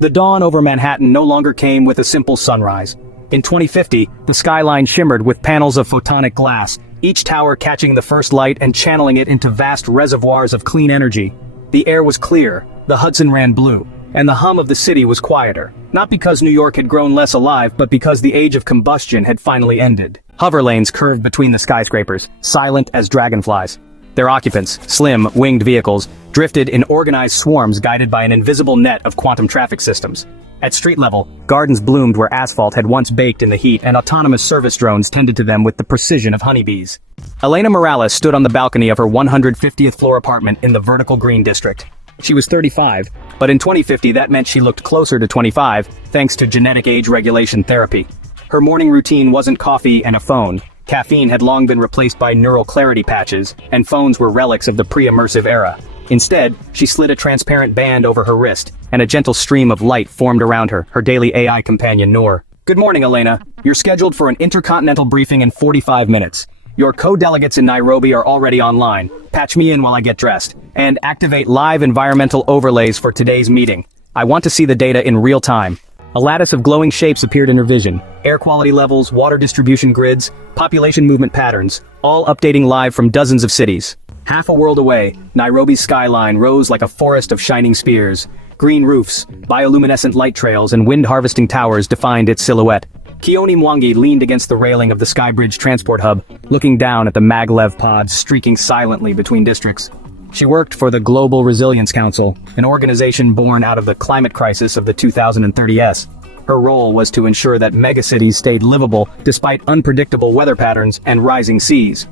The dawn over Manhattan no longer came with a simple sunrise. In 2050, the skyline shimmered with panels of photonic glass, each tower catching the first light and channeling it into vast reservoirs of clean energy. The air was clear, the Hudson ran blue, and the hum of the city was quieter. Not because New York had grown less alive, but because the age of combustion had finally ended. Hover lanes curved between the skyscrapers, silent as dragonflies. Their occupants, slim, winged vehicles, drifted in organized swarms guided by an invisible net of quantum traffic systems. At street level, gardens bloomed where asphalt had once baked in the heat, and autonomous service drones tended to them with the precision of honeybees. Elena Morales stood on the balcony of her 150th floor apartment in the vertical green district. She was 35, but in 2050 that meant she looked closer to 25, thanks to genetic age regulation therapy. Her morning routine wasn't coffee and a phone. Caffeine had long been replaced by neural clarity patches, and phones were relics of the pre-immersive era. Instead, she slid a transparent band over her wrist, and a gentle stream of light formed around her, her daily AI companion Noor. Good morning, Elena. You're scheduled for an intercontinental briefing in 45 minutes. Your co-delegates in Nairobi are already online. Patch me in while I get dressed. And activate live environmental overlays for today's meeting. I want to see the data in real time. A lattice of glowing shapes appeared in her vision. Air quality levels, water distribution grids, population movement patterns, all updating live from dozens of cities. Half a world away, Nairobi's skyline rose like a forest of shining spears. Green roofs, bioluminescent light trails, and wind-harvesting towers defined its silhouette. Keone Mwangi leaned against the railing of the Skybridge transport hub, looking down at the maglev pods streaking silently between districts. She worked for the Global Resilience Council, an organization born out of the climate crisis of the 2030s. Her role was to ensure that megacities stayed livable despite unpredictable weather patterns and rising seas.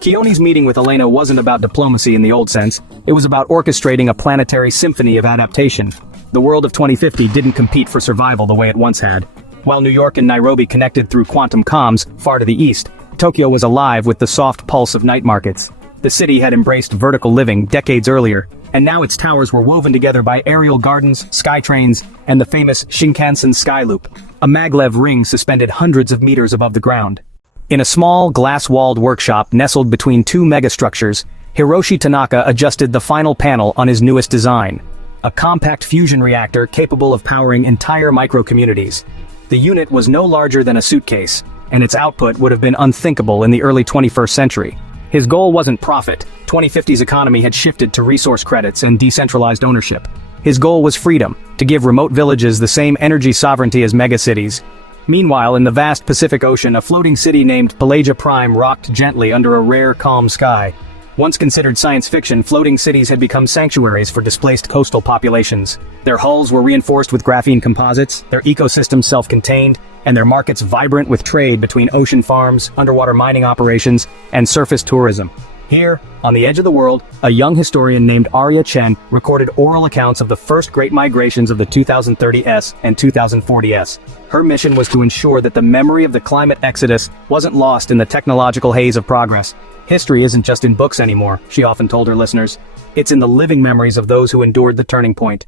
Keone's meeting with Elena wasn't about diplomacy in the old sense. It was about orchestrating a planetary symphony of adaptation. The world of 2050 didn't compete for survival the way it once had. While New York and Nairobi connected through quantum comms far to the east, Tokyo was alive with the soft pulse of night markets. The city had embraced vertical living decades earlier, and now its towers were woven together by aerial gardens, sky trains, and the famous Shinkansen sky loop, a maglev ring suspended hundreds of meters above the ground. In a small, glass-walled workshop nestled between two megastructures, Hiroshi Tanaka adjusted the final panel on his newest design, a compact fusion reactor capable of powering entire micro-communities. The unit was no larger than a suitcase, and its output would have been unthinkable in the early 21st century. His goal wasn't profit. 2050's economy had shifted to resource credits and decentralized ownership. His goal was freedom, to give remote villages the same energy sovereignty as megacities. Meanwhile, in the vast Pacific Ocean, a floating city named Pelagia Prime rocked gently under a rare, calm sky. Once considered science fiction, floating cities had become sanctuaries for displaced coastal populations. Their hulls were reinforced with graphene composites, their ecosystems self-contained, and their markets vibrant with trade between ocean farms, underwater mining operations, and surface tourism. Here, on the edge of the world, a young historian named Arya Chen recorded oral accounts of the first great migrations of the 2030s and 2040s. Her mission was to ensure that the memory of the climate exodus wasn't lost in the technological haze of progress. History isn't just in books anymore, she often told her listeners. It's in the living memories of those who endured the turning point.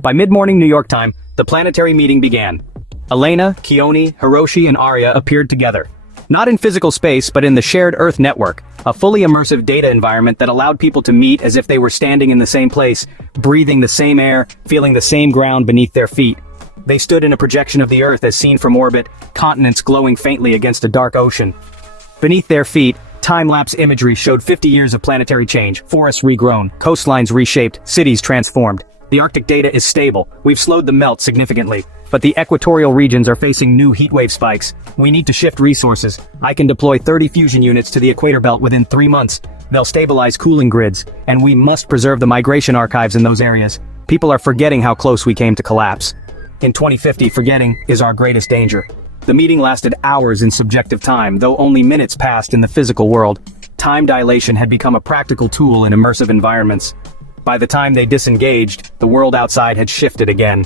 By mid-morning New York time, the planetary meeting began. Elena, Keone, Hiroshi, and Arya appeared together. Not in physical space, but in the shared Earth network, a fully immersive data environment that allowed people to meet as if they were standing in the same place, breathing the same air, feeling the same ground beneath their feet. They stood in a projection of the Earth as seen from orbit, continents glowing faintly against a dark ocean. Beneath their feet, time-lapse imagery showed 50 years of planetary change, forests regrown, coastlines reshaped, cities transformed. The Arctic data is stable, we've slowed the melt significantly, but the equatorial regions are facing new heatwave spikes. We need to shift resources. I can deploy 30 fusion units to the equator belt within 3 months. They'll stabilize cooling grids, and we must preserve the migration archives in those areas. People are forgetting how close we came to collapse. In 2050, forgetting is our greatest danger. The meeting lasted hours in subjective time, though only minutes passed in the physical world. Time dilation had become a practical tool in immersive environments. By the time they disengaged, the world outside had shifted again.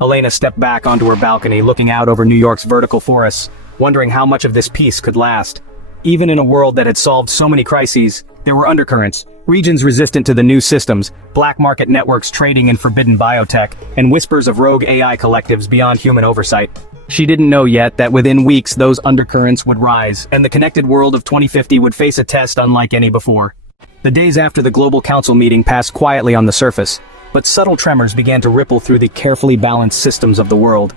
Elena stepped back onto her balcony, looking out over New York's vertical forests, wondering how much of this peace could last. Even in a world that had solved so many crises, there were undercurrents, regions resistant to the new systems, black market networks trading in forbidden biotech, and whispers of rogue AI collectives beyond human oversight. She didn't know yet that within weeks those undercurrents would rise, and the connected world of 2050 would face a test unlike any before. The days after the Global Council meeting passed quietly on the surface. but subtle tremors began to ripple through the carefully balanced systems of the world.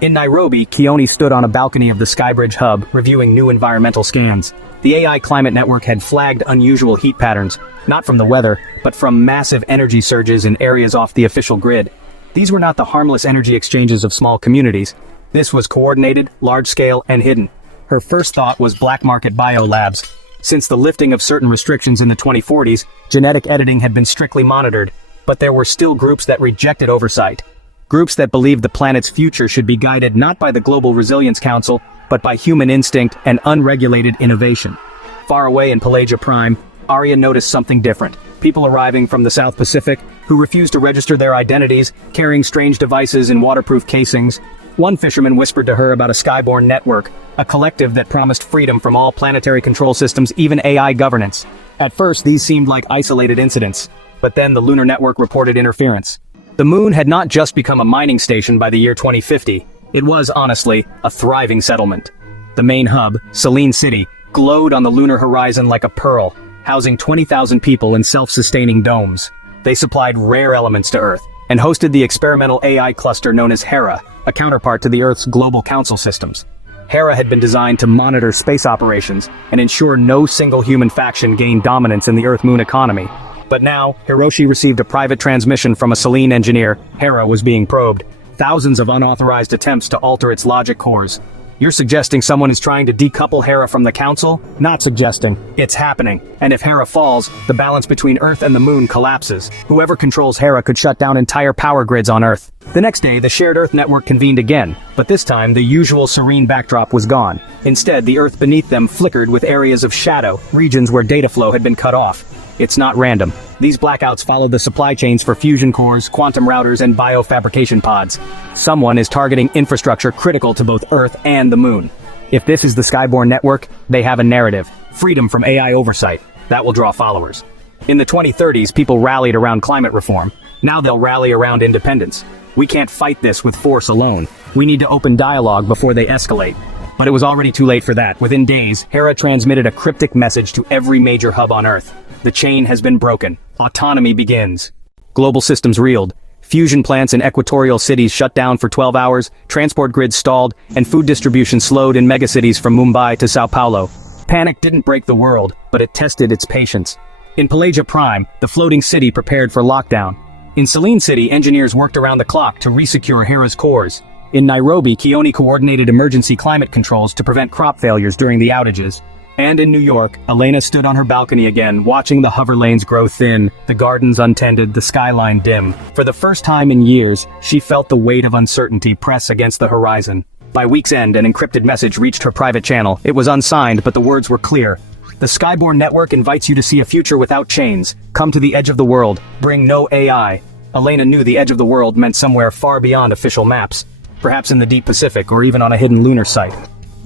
In Nairobi, Keone stood on a balcony of the Skybridge hub, reviewing new environmental scans. The AI climate network had flagged unusual heat patterns, not from the weather, but from massive energy surges in areas off the official grid. These were not the harmless energy exchanges of small communities. This was coordinated, large-scale, and hidden. Her first thought was black market biolabs. Since the lifting of certain restrictions in the 2040s, genetic editing had been strictly monitored, but there were still groups that rejected oversight. Groups that believed the planet's future should be guided not by the Global Resilience Council, but by human instinct and unregulated innovation. Far away in Pelagia Prime, Arya noticed something different. People arriving from the South Pacific, who refused to register their identities, carrying strange devices in waterproof casings. One fisherman whispered to her about a skyborne network, a collective that promised freedom from all planetary control systems, even AI governance. At first, these seemed like isolated incidents, but then the lunar network reported interference. The moon had not just become a mining station by the year 2050. It was, honestly, a thriving settlement. The main hub, Selene City, glowed on the lunar horizon like a pearl, housing 20,000 people in self-sustaining domes. They supplied rare elements to Earth, and hosted the experimental AI cluster known as Hera, a counterpart to the Earth's global council systems. Hera had been designed to monitor space operations and ensure no single human faction gained dominance in the Earth-Moon economy. But now, Hiroshi received a private transmission from a Selene engineer. Hera was being probed. Thousands of unauthorized attempts to alter its logic cores. You're suggesting someone is trying to decouple Hera from the Council? Not suggesting. It's happening. And if Hera falls, the balance between Earth and the Moon collapses. Whoever controls Hera could shut down entire power grids on Earth. The next day, the shared Earth network convened again, but this time the usual serene backdrop was gone. Instead, the Earth beneath them flickered with areas of shadow, regions where data flow had been cut off. It's not random. These blackouts follow the supply chains for fusion cores, quantum routers, and biofabrication pods. Someone is targeting infrastructure critical to both Earth and the Moon. If this is the Skyborne network, they have a narrative. Freedom from AI oversight. That will draw followers. In the 2030s, people rallied around climate reform. Now they'll rally around independence. We can't fight this with force alone. We need to open dialogue before they escalate. But it was already too late for that. Within days, Hera transmitted a cryptic message to every major hub on Earth. The chain has been broken. Autonomy begins. Global systems reeled. Fusion plants in equatorial cities shut down for 12 hours, transport grids stalled, and food distribution slowed in megacities from Mumbai to Sao Paulo. Panic didn't break the world, but it tested its patience. In Pelagia Prime, the floating city prepared for lockdown. In Selene City, engineers worked around the clock to resecure Hera's cores. In Nairobi, Keone coordinated emergency climate controls to prevent crop failures during the outages. And in New York, Elena stood on her balcony again, watching the hover lanes grow thin, the gardens untended, the skyline dim. For the first time in years, she felt the weight of uncertainty press against the horizon. By week's end, an encrypted message reached her private channel. It was unsigned, but the words were clear. The Skyborne network invites you to see a future without chains. Come to the edge of the world. Bring no AI. Elena knew the edge of the world meant somewhere far beyond official maps. Perhaps in the deep Pacific or even on a hidden lunar site.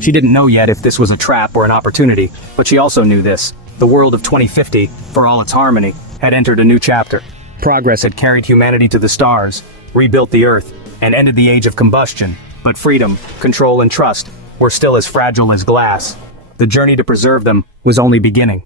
She didn't know yet if this was a trap or an opportunity, but she also knew this. The world of 2050, for all its harmony, had entered a new chapter. Progress had carried humanity to the stars, rebuilt the Earth, and ended the age of combustion. But freedom, control, and trust were still as fragile as glass. The journey to preserve them was only beginning.